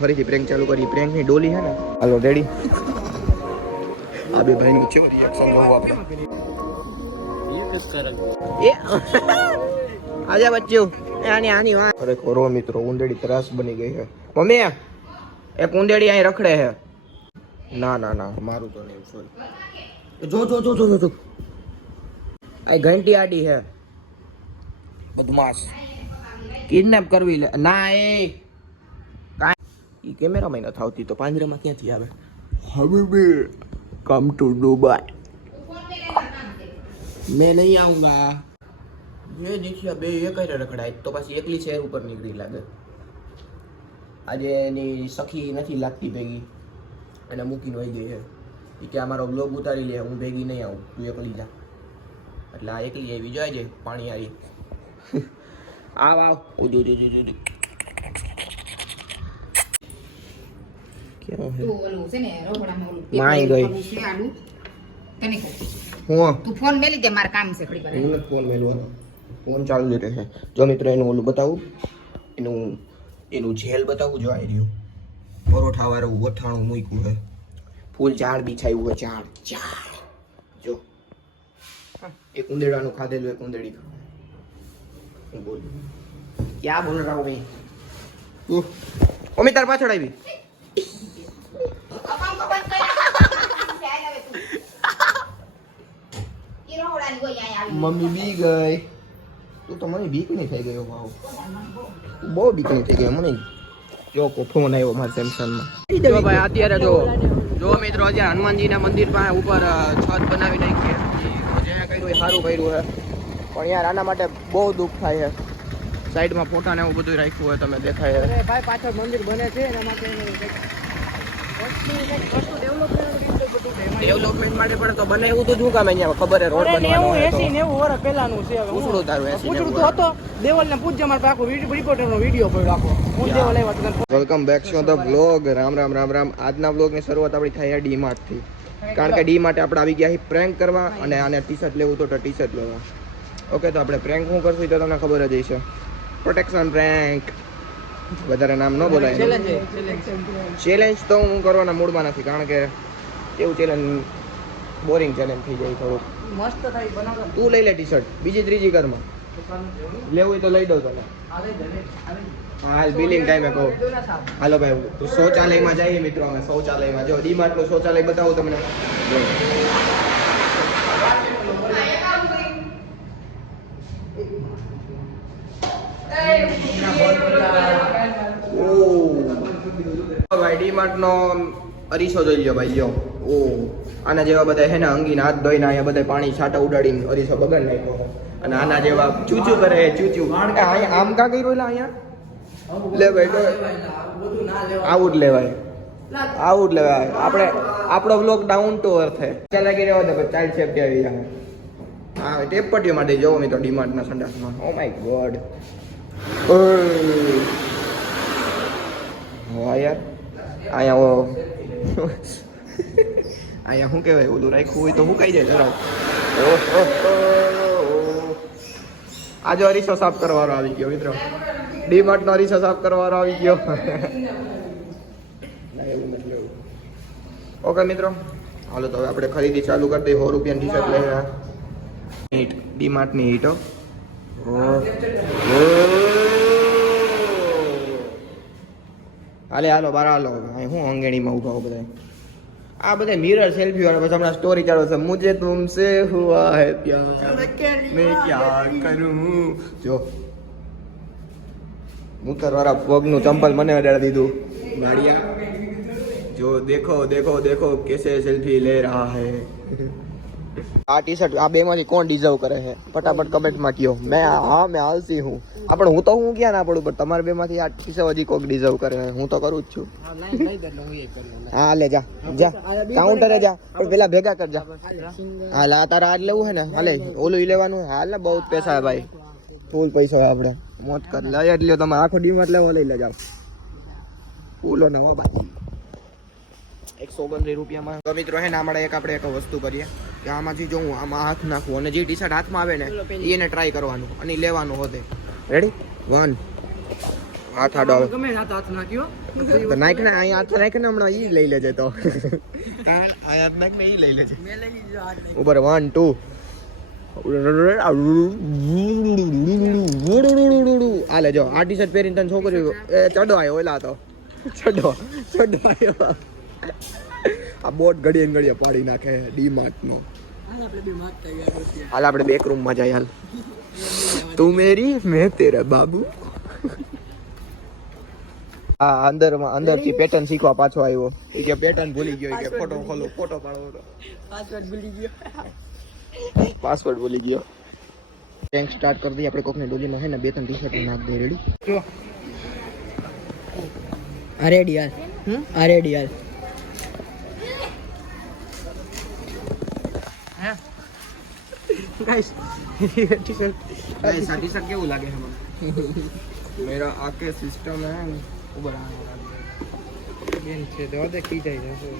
ફરીથી પ્રેન્ક ચાલુ કરી. પ્રેન્ક ની ડોલી છે ને. હાલો રેડી. આ બે ભાઈ નું કેવું રિએક્શન જોવો આપણે. એ આજા બચ્ચું આની આની વાત ખરેખર મિત્રો ઉંદેડી ત્રાસ બની ગઈ છે. મમ્મી એક ઉંદેડી અહીં રખડે છે. ના ના ના મારું તો નહીં સોરી. જો જો જો જો જો આ ઘંટી આડી છે. બદમાશ કિડનેપ કરવી લે. ના એ કાઈ કેમેરામાં નથી આવતી તો પાંજરામાં ક્યાંથી આવે. હબીબી કમ ટુ દુબઈ. मैं नहीं आऊंगा. ये देखिए બે એક રખડાય તો પાછી એકલી શહેર ઉપર નીકળી લાગે. આજે એની સખી નથી લાગતી ભેગી અને મૂકીને વહી ગઈ છે. એ કે અમારો બ્લોગ ઉતારી લે, હું ભેગી નહીં આવું, તું એકલી જા. એટલે આ એકલી આવી જોઈ પાણી આવી. આવ આવ ઉડી ઉડી ઉડી. ક્યાં હે તો ઓલું છે ને રોકડામાં ઓલું માઈ ગઈ છે આડું તને કહું હું તું ફોન મેલી દે, મારે કામ છે થોડી વાર. હું ફોન મેલવાનો. ફોન ચાલુ જ રહે. જો મિત્રો એનું ઓલું બતાવું, એનું જેલ બતાવું. જો આવી રહ્યું પરોઠા વાળું ગોઠાણું મૂક્યું છે. ફૂલ ઝાડ બિછાયું હોય. ઝાડ જો એક ઉંદેડાનું ખાધેલું, એક ઉંદેડી હું બોલું ક્યાં બોલ રહા હું ભાઈ. તું મમ્મી તાર પાછળ આવી. મમ્મી બી ગઈ. તું તો મને બીક નહીં થઈ ગયો. ભાવ બહુ બીક નહીં થઈ ગયો મને. જો ફોન આવ્યો મારા સેમસંગમાં. જો ભાઈ અત્યારે જો મિત્રો અત્યારે હનુમાનજીના મંદિર પાસે ઉપર છત બનાવી નાખી છે. જે કર્યું એ સારું કર્યું છે, પણ યાર આના માટે બહુ દુઃખ થાય છે. સાઈડમાં ફોટા ને એવું બધું રાખ્યું હોય તમે દેખાય. ભાઈ પાછળ મંદિર બને છે એના માટે ડેવલપમેન્ટ માટે પણ તો બને એવું તો શું કામ અહીંયા ખબર છે રોડ બનવાનો 80-90 વર્ષ પહેલાનું છે. પૂછડું તારું 80-90 પૂછડું તો હતો દેવલને પૂછજો. મારે આખો રિપોર્ટરનો વિડિયો પડ્યો આખો. હું દેવલ આવ્યો તો. Welcome back to the vlog. Ram Ram Ram Ram. આજના વ્લોગની શરૂઆત આપણી થઈ છે ડી માર્ટ થી. કારણ કે ડી માર્ટ આપણે આવી ગયા છીએ પ્રેન્ક કરવા અને આને ટી શર્ટ લેવું તો ટી શર્ટ લેવા. ઓકે તો આપણે પ્રેન્ક શું કરશું તો તમને ખબર જ હશે. Protection prank. વધારે નામ ન બોલાય. ચેલેન્જ તો હું કરવાના મૂડમાં નથી, કારણ કે એવું ચેલેન્જ બોરિંગ ચેલેન્જ થઈ જાય થોડુંક. મસ્ત થાય બનાવો. તું લઈ લે ટી શર્ટ બીજી ત્રીજી ઘરમાં લેવું હોય તો લઈ દઉં તને. હાલ બિલિંગ ટાઈમે કહો. હાલો ભાઈ તો શૌચાલયમાં જઈએ મિત્રો. અમે શૌચાલયમાં જો ડી માર્ટ નું શૌચાલય બતાવું તમને. ભાઈ ડી માર્ટ નો અરીસો જોઈ લ્યો ભાઈ. જો ઓ આના જેવા બધા છે ને અંગીને હાથ ધોઈને અહીંયા બધા પાણી છાંટા ઉડાડીને અરીસો બગડ નાખ્યો. અને આના જેવા ચૂચું કરે ચૂચું. અહીંયા આમ કા કર્યું? એટલે અહીંયા લે ભાઈ તો આવું જ લેવાય, આવું જ લેવાય. આપણે આપણો બ્લોક ડાઉન ટુ અર્થ છે. ચાલ લાગી રહેવા દે ચાઇલ્ડ સેફ્ટી આવી જાય. હા ટેપ પટ્ટીઓ માટે જોવો મિત્રો ડીમાર્ટના સંડાસમાં. Oh my God. હા યાર અહીંયા અહીંયા શું કહેવાય ઓલું રાખ્યું હોય તો સુકાઈ જાય જરાક. આજે અરીસો સાફ કરવાનો આવી ગયો મિત્રો. ડી માર્ટ નો અરીસો સાફ કરવાનો આવી ગયો. ઓકે મિત્રો હાલો તો હવે આપણે ખરીદી ચાલુ કરી દઈએ. 100 રૂપિયાની ટી શર્ટ લઈ હીટ ડી માર્ટ ની હીટો. હાલે હાલો બાર હાલો. હું અંગેણીમાં ઉભા બધા. આ બધા મિરર સેલ્ફી વાળા પછી હમણાં સ્ટોરી ચાલુ છે. મુझे तुमसे हुआ है प्यार मैं क्या करूं. જો મૂતર વાળા પગનું ચંપલ મને અડાડી દીધું ગાડિયા. જો દેખો દેખો દેખો કેસે સેલ્ફી લે રહા હે. આ ટી શર્ટ આ બે માંથી કોણ ડિઝર્વ કરે છે ફટાફટ કમેન્ટમાં કહો. મેં આલસી હું. આપણે હું તો હું ક્યાં ના પડું, પણ તમારે બે માંથી આ ટી શર્ટ હજી કોઈક ડિઝર્વ કરે. હું તો કરું જ છું. હા લે જા જા કાઉન્ટરે જા, પણ પેલા ભેગા કરજા. હાલ આ તારા આજ લેવું હે ને? હાલે ઓલું ઈ લેવાનું. હાલ ને બહુ પૈસા હે ભાઈ, ફૂલ પૈસા હે. આપણે મોત કર લઈ જ લ્યો તમે. આખો ડીમાર્ટ લેવો લઈ લેજો ફૂલો ને. હો ભાઈ 129 રૂપિયામાં. તો મિત્રો હે ને આપણે એક વસ્તુ કરીએ કે આમાંથી જો હું આમાં હાથ નાખું અને જે ટી શર્ટ હાથમાં આવે ને એને ટ્રાય કરવાનું અને લેવાનું હોતે. રેડી 1 હાથ આડો આવે ગમે હાથ હાથ નાખ્યો તો નાખ ને અહીંયા હાથ નાખ ને હમણાં ઈ લઈ લેજે તો આ હાથ નાખ ને ઈ લઈ લેજે મેં લઈ લીધો હાથ ઉપર 1 2 આલે જો આ ટી શર્ટ પહેરીને તને છોકરી ચડો આવ્યો ઓલા તો ચડો આવ્યો આ બોટ ઘડીએ ઘડીએ પાડી નાખે ડી માર્ટ નો હાલ આપણે બેક રૂમ માં જાય હાલ તું મેરી મેં તેરા બાબુ આ અંદર થી પેટર્ન શીખવા પાછો આવ્યો એ કે પેટર્ન ભૂલી ગયો કે ફોટો ખોલો ફોટો પાડો પાસવર્ડ ભૂલી ગયો બેંક સ્ટાર્ટ કરી દઈએ આપણે કોકની ડોલીમાં હે ને 2-3 ટી-શર્ટ નાખ દે રેડી આ રેડી યાર આ રેડી યાર હે ગાઈસ ટી-શર્ટ गाइस आ टी-शर्ट કેવું લાગે છે મને मेरा आके सिस्टम है ऊपर आने બેન છે તો દેખી જાય છે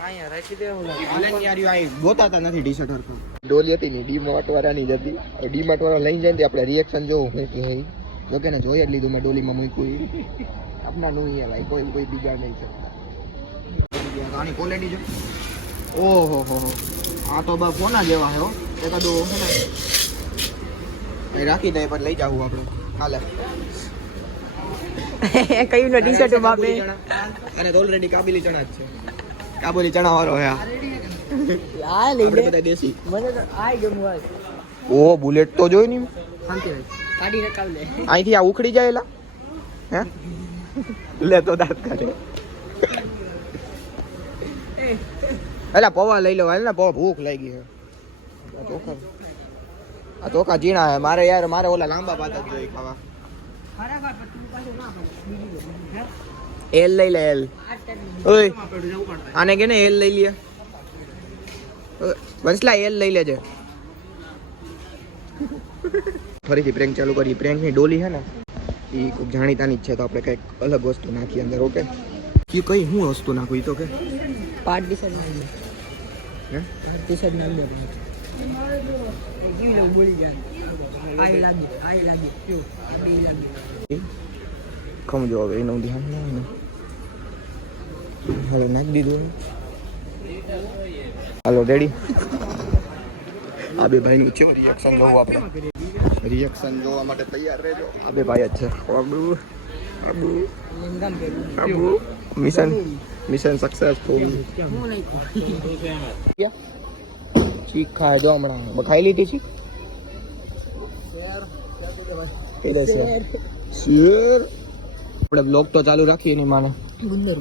આયા રાખી દે હું ઓનલાઈન યાર આઈ ગોતાતા નથી ટી-શર્ટ હરખો ડોલી હતી ને ડી માર્ટ વાળાની જ હતી ડી માર્ટ વાળા લઈ જાય ને આપણે રિએક્શન જોવું હું કે હે જો કે ને જોઈ જ લીધું મેં ડોલીમાં મૂક્યું આપના નું હે ભાઈ કોઈ બિગાડ નહીં છે આની ક્વોલિટી જો ઓહો હો આ તો બા કોના જેવા હે હો એકાદો હે ને એ રાખી દે પર લઈ જાવું આપણે હાલે કયું નો ટી-શર્ટ બાપે અને તો ઓલરેડી કાબુલી ચણા જ છે કાબુલી ચણા વાળો હે આ આ લઈ આપણે લે બધા દેશી મને તો આઈ ગયું વાત ઓ બુલેટ તો જોઈ ની શાંતિ રહે કાઢી રકાવ લે અહીંથી આ ઉખડી જાય એલા હે લે તો દાંત કાઢે એલા પૌવા લઈ લો હાલ ને પૌવા ભૂખ લાગી છે આ ચોખા ઝીણા હે મારે ઓલા લાંબા પાતા જ જોઈએ ખાવા એલ લઈ લે એલ ઓય આને કે ને એલ લઈ લે વંસલા એલ લઈ લેજે ફરીથી પ્રેન્ક ચાલુ કરી પ્રેન્ક ની ડોલી છે ને એ ખૂબ જાણીતાની જ છે તો આપણે કંઈક અલગ વસ્તુ નાખીએ અંદર ઓકે કે કઈ હું વસ્તુ નાખું ઈ તો કે પાર્ટ ટી-શર્ટ નામ દે હે પાર્ટ ટી-શર્ટ નામ દે કેવી લો બોલી જાય આઈ લાગી ક્યો બી લાગી સમજો હવે એનું ધ્યાન ના હોય ને હાલો નાખી દીધું હાલો રેડી આ બે ભાઈનું છે રિએક્શન જોવું આપણે રિએક્શન જોવા માટે તૈયાર રહેજો આ બે ભાઈ જ છે આબુ મિશન સક્સેસફુલ ચીક ખાય જો હમણાં ખાઈ લીધી ચીક કઈ દેશે શેર આપણે બ્લોગ તો ચાલુ રાખીએ નહીં માને ગુંદર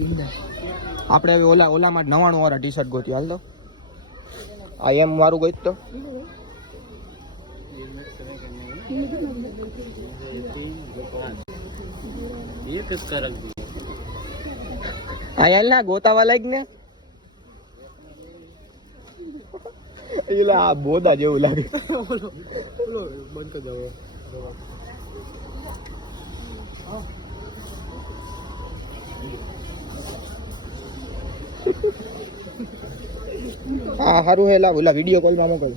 આપણે હવે ઓલામાં 99 વાળા ટી-શર્ટ ગોતી હાલ તો આ એમ વાળું ગઈ તો ના ગોતાવા લાગ ને એટલે આ બોદા જેવું લાગે બંધ તો જવો હા સારું હેલા ઓલા વિડીયો કોલમાં મોકલ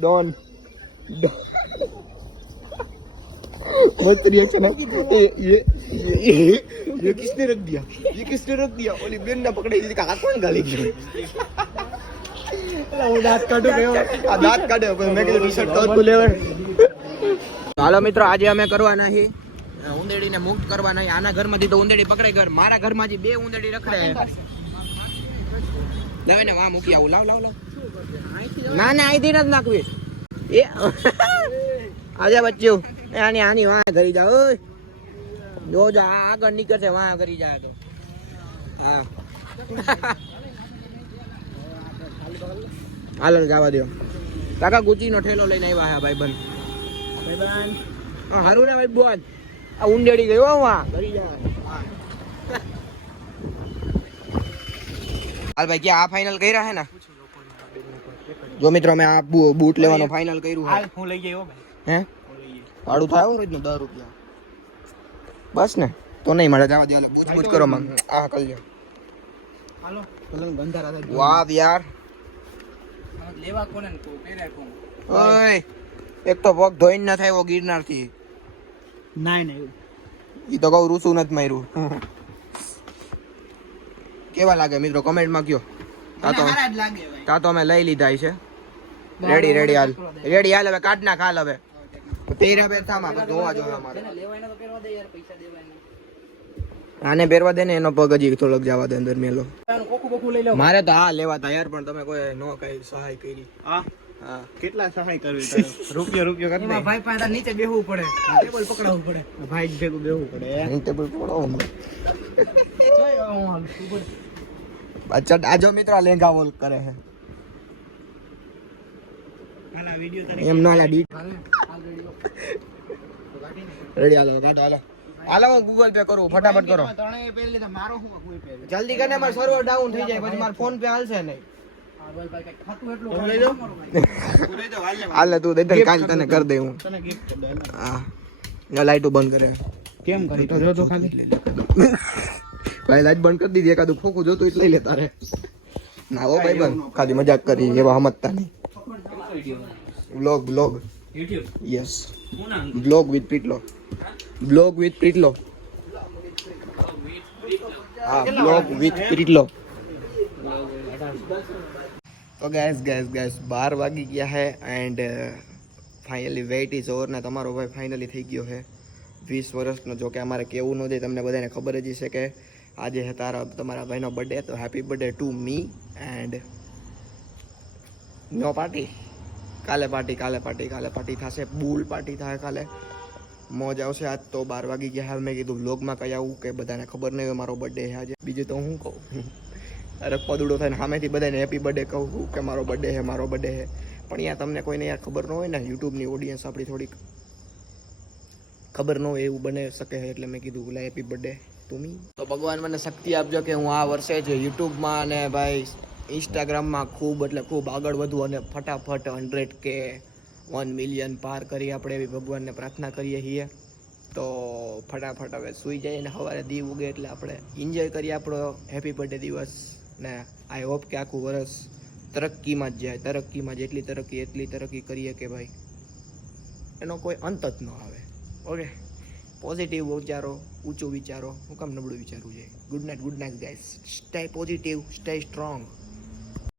डॉन मस्त रिएक्शन है ये किसने रख दिया ओली बेन ना पकड़े इसका हाथ कौन गाली गया वो दांत काटो गयो आ दांत काटे मैं के टी-शर्ट तो खुले હાલો મિત્રો આજે અમે કરવાના છે ઉંદેડીને મુક્ત કરવાના છે આના ઘરમાંથી તો ઉંદેડી પકડે ઘર મારા ઘરમાંથી બે ઉંદેડી રખડે લાવે ને વા મૂકી આવું લાવ ના અહીંથી નથી નાખવી એ આજા બચ્ચું આની વાં કરી જા ઓય જો આ આગળ નીકળશે વાં કરી જાય તો હા હાલો જવા દો કાકા ગુચીનો ઠેલો લઈને આવ્યા હે ભાઈ બંધ હા હારું ને ભાઈ બોલ આ ઉંદેડી ગયો વાં કરી જાય હાલ ભાઈ ક્યાં આ ફાઇનલ કર્યા હે ને જો મિત્રો મેં આ બૂટ લેવાનો ફાઇનલ કર્યું હે હું લઈ ગયો હે ભાડું થાય રોજ નું 10 રૂપિયા બસ ને તો નહીં મળે જવા દે હાલો પૂછ કરો માં આ કરી લો હાલો ભલે ગંધારા થાય વાહ યાર લેવા કોને ને પહેરાય કોને ઓય એક તો પગ ધોઈને ના થાય એવો ગિરનાર થી ના ના ઈ તો કહું રૂસું નથી માર્યું કેવા લાગે મિત્રો કમેન્ટ માં કયો તા તો હારા જ લાગે ભાઈ તા તો અમે લઈ લીધા છે રેડી હાલ હવે કાઢ નાખ હાલ હવે તેરા બે થામા પર ધોવા જો અમારે લેવાય તો પહેરવા દે યાર પૈસા દેવાય આને પહેરવા દે ને એનો પગ હજી થોડોક જવા દે અંદર મેલો કોકુ કોકુ લઈ લો મારે તો હા લેવા તા યાર પણ તમે કોઈ નો કઈ સહાય કરી હા હા કેટલા સહાય કરવી તારે? રૂપિયો કરી દે એમાં ભાઈ પાસે નીચે બેહવું પડે ટેબલ પકડાવવું પડે ભાઈ જ ભેગું બેહવું પડે અહીં ટેબલ પકડો જોઈ હું હાલ ઉપર અચ્છા આજો મિત્રો લેંગા વોલ કરે છે હાલા વિડિયો તારે એમ નો આલા ડીટ હાલ રેડી રેડી હાલો કાઢો હાલો હું ગૂગલ પે કરું ફટાફટ કરો ત્રણેય પહેરી લીધા મારો હું કોઈ પહેરી જલ્દી કરીને મારો સર્વર ડાઉન થઈ જાય પછી મારો ફોન પે હાલશે નહીં ભાઈ કઈ ખાતું એટલું તમે લઈ જાઓ પૂરે તો હાલ હાલે તું દે કાલ તને કરી દે હું તને ગિફ્ટ કરી દઉં હા લાઈટો બંધ કરે કેમ કરી તો જો તો ખાલી ભાઈ લાઈટ બંધ કરી દીધી એકાદું ખોખું જોતું એટલે લઈ લે તારે ના ઓ ભાઈ બંધ ખાલી મજાક કરી એવા સમજતા નહીં બ્લોગ યસ બ્લોગ વિથ પ્રીટલો હા બ્લોગ વિથ પ્રીટલો તો ગાઈસ 12 વાગી ગયા હે and finally wait is over ને તમારો ભાઈ ફાઇનલી થઈ ગયો છે 20 વર્ષનો જો કે અમારે કેવું ન દે તમને બધાને ખબર જ છે કે આજે છે તમારા ભાઈનો બર્થડે તો happy birthday to me and no party કાલે પાર્ટી થશે બુલ પાર્ટી થાય કાલે મોજ આવશે આજ તો 12 વાગી ગયા હવે મેં કીધું વ્લોગમાં કઈ આવું કે બધાને ખબર નહીં હોય મારો બર્થડે છે આજે બીજું તો હું કહું અરે પદુડો થઈને સામેથી બધાને હેપી બર્થડે કહું કે મારો બર્થડે છે પણ યાર તમને કોઈને યાર ખબર ન હોય ને યુટ્યુબની ઓડિયન્સ આપણી થોડીક ખબર ન હોય એવું બને શકે છે એટલે મેં કીધું લા હેપી બર્થડે ટુ મી તો ભગવાન મને શક્તિ આપજો કે હું આ વર્ષે જ યુટ્યુબમાં અને ભાઈ ઇન્સ્ટાગ્રામમાં ખૂબ આગળ વધું અને ફટાફટ 100K 1 મિલિયન પાર કરી આપણે એવી ભગવાનને પ્રાર્થના કરીએ છીએ તો ફટાફટ હવે સૂઈ જઈએ ને સવારે દીવ ઉગે એટલે આપણે એન્જોય કરીએ આપણો હેપી બર્થડે દિવસ ને આઈ હોપ કે આખું વર્ષ તરક્કીમાં જ જાય એટલી તરક્કી કરીએ કે ભાઈ એનો કોઈ અંત જ ન આવે ઓકે પોઝિટિવ વિચારો ઊંચું વિચારો હું કામ નબળું વિચારવું છે good night guys stay positive stay strong